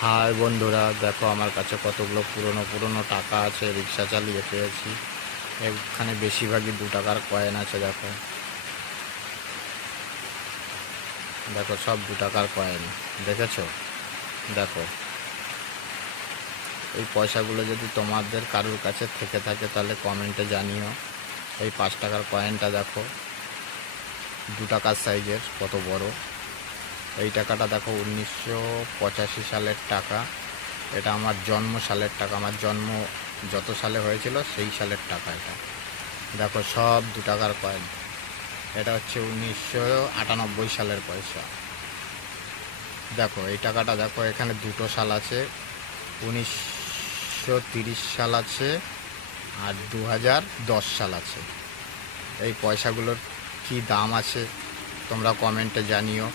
High বন্ধুরা, দেখো আমার কাছে কতগুলো পুরনো পুরনো টাকা আছে, রিক্সা চালিয়ে পেয়েছি। এখানে বেশিরভাগই 2 টাকার কয়েন আছে। দেখো দেখো সব 2 টাকার কয়েন, দেখেছো? দেখো, এই পয়সাগুলো যদি তোমাদের কারোর কাছে থেকে থাকে তাহলে কমেন্টে জানিও। এই 5 টাকার কয়েনটা দেখো, 2 টাকার সাইজের, কত বড়। এই টাকাটা দেখো 1985 সালের টাকা। এটা আমার জন্ম সালের টাকা, আমার জন্ম যত সালে হয়েছিল সেই সালের টাকা এটা। দেখো সব 2 টাকার কয়েন। এটা হচ্ছে 1998 সালের পয়সা। দেখো এই টাকাটা দেখো, এখানে দুটো সাল আছে, 1930 সাল আছে আর 2010 সাল আছে। এই পয়সাগুলোর কি দাম আছে তোমরা কমেন্টে জানিও।